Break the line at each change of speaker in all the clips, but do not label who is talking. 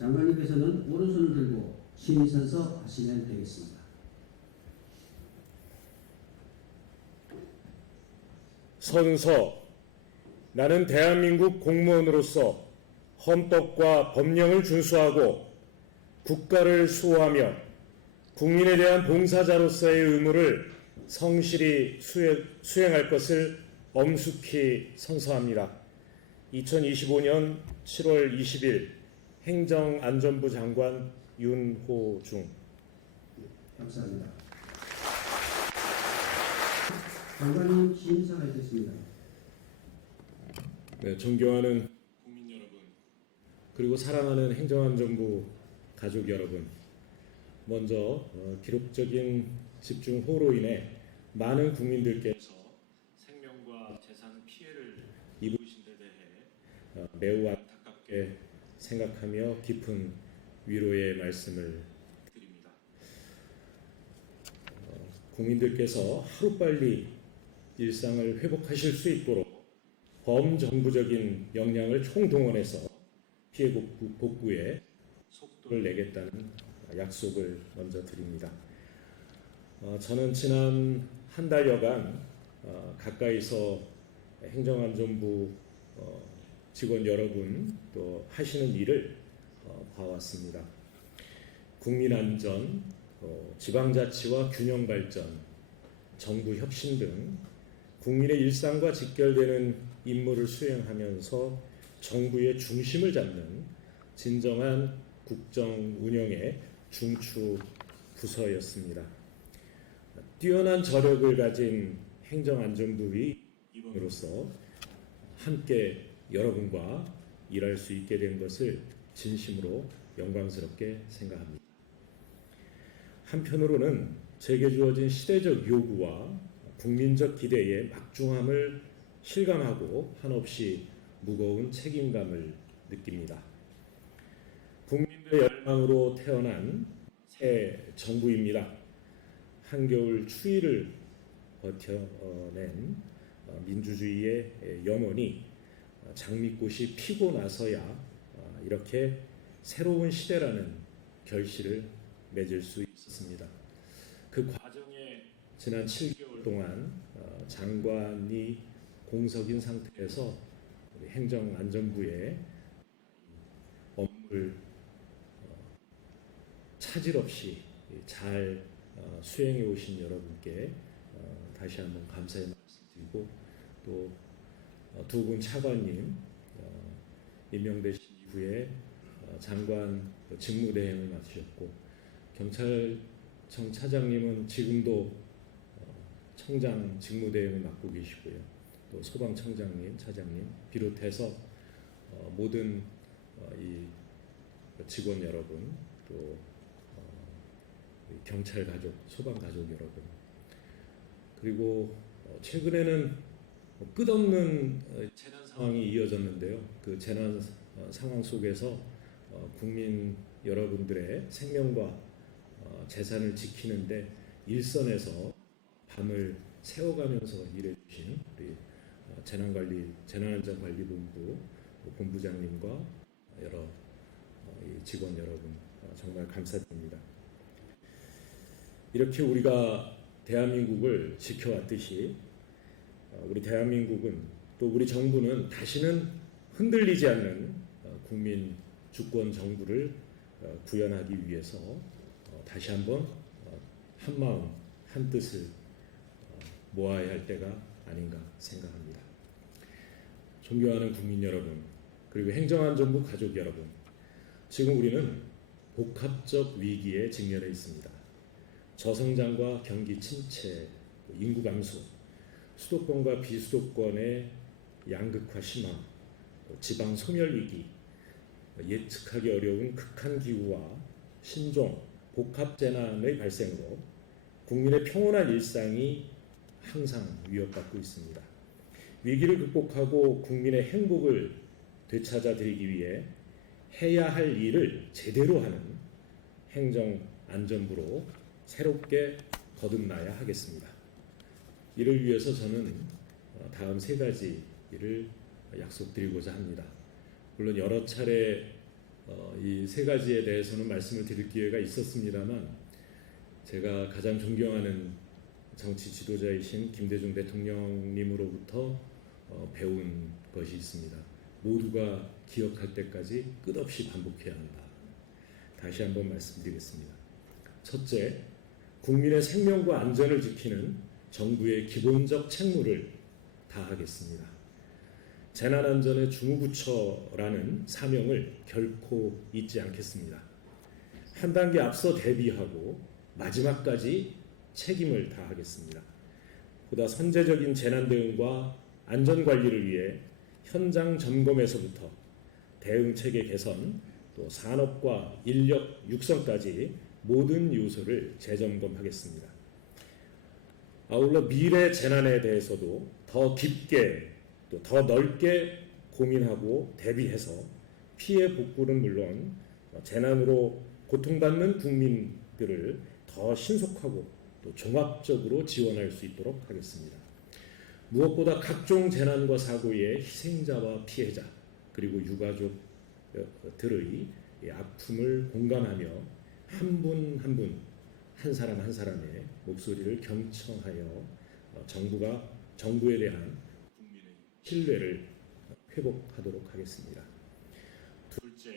장관님께서는 오른손을 들고 신의선서 하시면 되겠습니다.
선서 나는 대한민국 공무원으로서 헌법과 법령을 준수하고 국가를 수호하며 국민에 대한 봉사자로서의 의무를 성실히 수행, 수행할 것을 엄숙히 선서합니다. 2025년 7월 20일 행정안전부 장관 윤호중
감사합니다. 장관님 심사가 있겠습니다.
네, 존경하는 국민 여러분, 그리고 사랑하는 행정안전부 가족 여러분, 먼저 어, 기록적인 집중호우로 인해 많은 국민들께서 생명과 재산 피해를 입으신 데 대해 어, 매우 안타깝게 생각하며 깊은 위로의 말씀을 드립니다. 어, 국민들께서 하루빨리 일상을 회복하실 수 있도록 범정부적인 역량을 총동원해서 피해 복구, 복구에 속도를 내겠다는 약속을 먼저 드립니다. 어, 저는 지난 한 달여간 어, 가까이서 행정안전부 어, 직원 여러분 또 하시는 일을 어, 봐왔습니다. 국민 안전, 어, 지방자치와 균형 발전, 정부 혁신 등 국민의 일상과 직결되는 임무를 수행하면서 정부의 중심을 잡는 진정한 국정 운영의 중추 부서였습니다. 뛰어난 저력을 가진 행정안전부의 임원으로서 함께 여러분과 일할 수 있게 된 것을 진심으로 영광스럽게 생각합니다. 한편으로는 제게 주어진 시대적 요구와 국민적 기대의 막중함을 실감하고 한없이 무거운 책임감을 느낍니다. 국민들의 열망으로 태어난 새 정부입니다. 한겨울 추위를 버텨낸 어, 민주주의의 영혼이 장미꽃이 피고 나서야 어, 이렇게 새로운 시대라는 결실을 맺을 수 있었습니다. 그 과정에 지난 7개월 동안 어, 장관이 공석인 상태에서 행정안전부의 업무를 어, 차질 없이 잘 어, 수행해 오신 여러분께 어, 다시 한번 감사의 말씀 드리고 또 두 분 차관님 어, 임명되신 이후에 어, 장관 직무대행을 맡으셨고 경찰청 차장님은 지금도 어, 청장 직무대행을 맡고 계시고요. 또 소방청장님, 차장님 비롯해서 어, 모든 어, 이 직원 여러분 또 어, 이 경찰 가족, 소방 가족 여러분 그리고 어, 최근에는 뭐 끝없는 어, 재난 상황이 이어졌는데요. 그 재난 어, 상황 속에서 어, 국민 여러분들의 생명과 어, 재산을 지키는데 일선에서 밤을 세워가면서 일해주신 우리 어, 재난관리 재난안전관리본부 본부장님과 여러 직원 여러분 어, 정말 감사드립니다. 이렇게 우리가 대한민국을 지켜왔듯이 어, 우리 대한민국은 또 우리 정부는 다시는 흔들리지 않는 어, 국민 주권 정부를 어, 구현하기 위해서 어, 다시 한번 어, 한 마음 한 뜻을 어, 모아야 할 때가 아닌가 생각합니다. 존경하는 국민 여러분, 그리고 행정안전부 가족 여러분, 지금 우리는 복합적 위기에 직면해 있습니다. 저성장과 경기 침체, 인구 감소, 수도권과 비수도권의 양극화 심화, 지방 소멸 위기, 예측하기 어려운 극한 기후와 신종, 복합 재난의 발생으로 국민의 평온한 일상이 항상 위협받고 있습니다. 위기를 극복하고 국민의 행복을 되찾아 드리기 위해 해야 할 일을 제대로 하는 행정 안전부로 새롭게 거듭나야 하겠습니다. 이를 위해서 저는 어, 다음 세 가지 일을 약속드리고자 합니다. 물론 여러 차례 어, 이세 가지에 대해서는 말씀을 드릴 기회가 있었습니다만 제가 가장 존경하는 정치 지도자이신 김대중 대통령님으로부터 어, 배운 것이 있습니다. 모두가 기억할 때까지 끝없이 반복해야 한다. 다시 한번 말씀드리겠습니다. 첫째, 국민의 생명과 안전을 지키는 정부의 기본적 책무를 다하겠습니다. 재난안전의 주무부처라는 사명을 결코 잊지 않겠습니다. 한 단계 앞서 대비하고 마지막까지 책임을 다하겠습니다. 보다 선제적인 재난 대응과 안전 관리를 위해 현장 점검에서부터 대응 체계 개선, 또 산업과 인력 육성까지 모든 요소를 재점검하겠습니다. 아울러 미래 재난에 대해서도 더 깊게 또 더 넓게 고민하고 대비해서 피해 복구는 물론 재난으로 고통받는 국민들을 더 신속하고 또 종합적으로 지원할 수 있도록 하겠습니다. 무엇보다 각종 재난과 사고의 희생자와 피해자 그리고 유가족들의 이 아픔을 공감하며 한 분 한분 한 사람 한 사람의 목소리를 경청하여 어, 정부가 정부에 대한 국민의 신뢰를 회복하도록 하겠습니다. 둘째,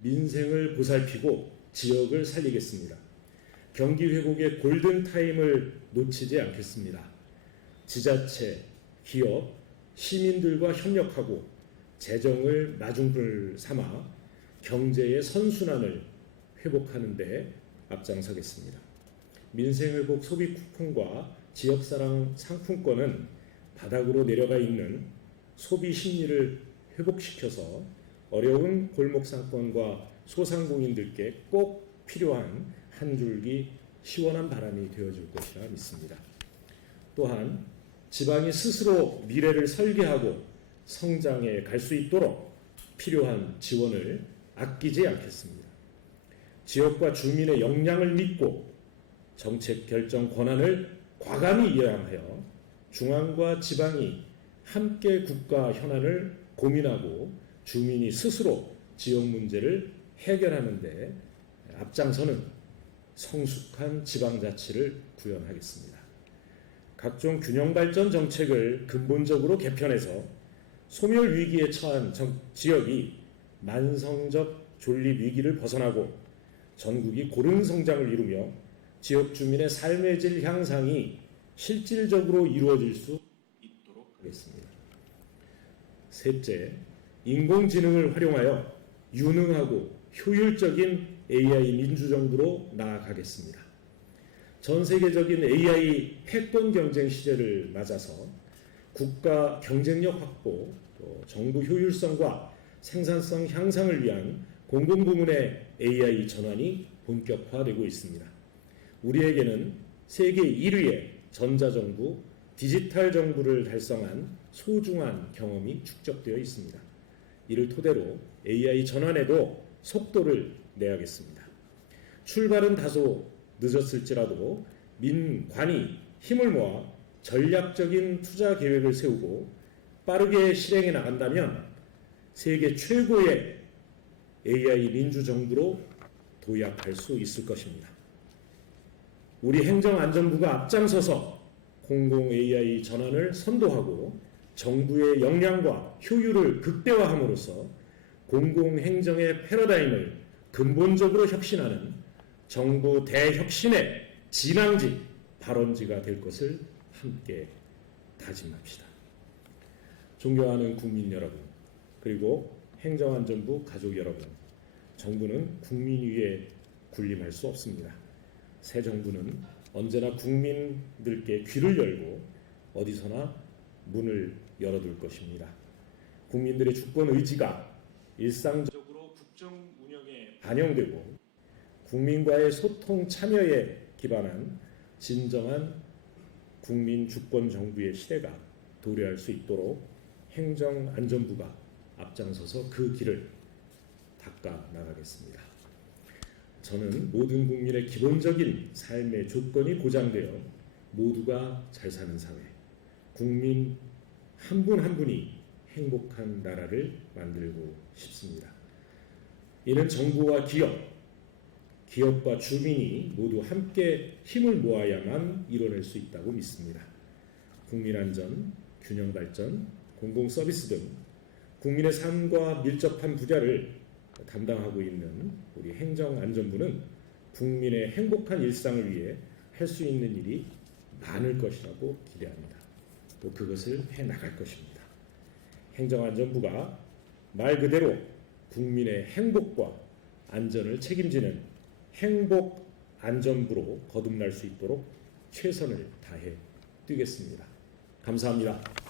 민생을 보살피고 지역을 살리겠습니다. 경기 회복의 골든 타임을 놓치지 않겠습니다. 지자체, 기업, 시민들과 협력하고 재정을 마중물 삼아 경제의 선순환을 회복하는 데 앞장서겠습니다. 민생회복 소비 쿠폰과 지역사랑 상품권은 바닥으로 내려가 있는 소비 심리를 회복시켜서 어려운 골목 상권과 소상공인들께 꼭 필요한 한 줄기 시원한 바람이 되어줄 것이라 믿습니다. 또한 지방이 스스로 미래를 설계하고 성장해 갈 수 있도록 필요한 지원을 아끼지 않겠습니다. 지역과 주민의 역량을 믿고 정책 결정 권한을 과감히 이행하여 중앙과 지방이 함께 국가 현안을 고민하고 주민이 스스로 지역 문제를 해결하는 데 앞장서는 성숙한 지방자치를 구현하겠습니다. 각종 균형 발전 정책을 근본적으로 개편해서 소멸 위기에 처한 정- 지역이 만성적 존립 위기를 벗어나고 전국이 고른 성장을 이루며 지역 주민의 삶의 질 향상이 실질적으로 이루어질 수 있도록 하겠습니다. 셋째, 인공지능을 활용하여 유능하고 효율적인 AI 민주정부로 나아가겠습니다. 전 세계적인 AI 패권 경쟁 시대를 맞아서 국가 경쟁력 확보, 또 정부 효율성과 생산성 향상을 위한 공공부문의 AI 전환이 본격화되고 있습니다. 우리에게는 세계 1위의 전자정부, 디지털 정부를 달성한 소중한 경험이 축적되어 있습니다. 이를 토대로 AI 전환에도 속도를 내야겠습니다. 출발은 다소 늦었을지라도 민관이 힘을 모아 전략적인 투자 계획을 세우고 빠르게 실행해 나간다면 세계 최고의 AI 민주정부로 도약할 수 있을 것입니다. 우리 행정안전부가 앞장서서 공공 AI 전환을 선도하고 정부의 역량과 효율을 극대화함으로써 공공행정의 패러다임을 근본적으로 혁신하는 정부 대혁신의 진앙지 발원지가 될 것을 함께 다짐합시다. 존경하는 국민 여러분, 그리고 행정안전부 가족 여러분, 정부는 국민 위에 군림할 수 없습니다. 새 정부는 언제나 국민들께 귀를 열고 어디서나 문을 열어둘 것입니다. 국민들의 주권 의지가 일상적으로 국정 운영에 반영되고 국민과의 소통 참여에 기반한 진정한 국민 주권 정부의 시대가 도래할 수 있도록 행정안전부가 앞장서서 그 길을 닦아 나가겠습니다. 저는 모든 국민의 기본적인 삶의 조건이 보장되어 모두가 잘 사는 사회, 국민 한분한 분이 행복한 나라를 만들고 싶습니다. 이는 정부와 기업, 기업과 주민이 모두 함께 힘을 모아야만 이뤄낼 수 있다고 믿습니다. 국민 안전, 균형 발전, 공공 서비스 등 국민의 삶과 밀접한 분야를 담당하고 있는 우리 행정안전부는 국민의 행복한 일상을 위해 할 수 있는 일이 많을 것이라고 기대합니다. 또 그것을 해 나갈 것입니다. 행정안전부가 말 그대로 국민의 행복과 안전을 책임지는 행복 안전부로 거듭날 수 있도록 최선을 다해 뛰겠습니다. 감사합니다.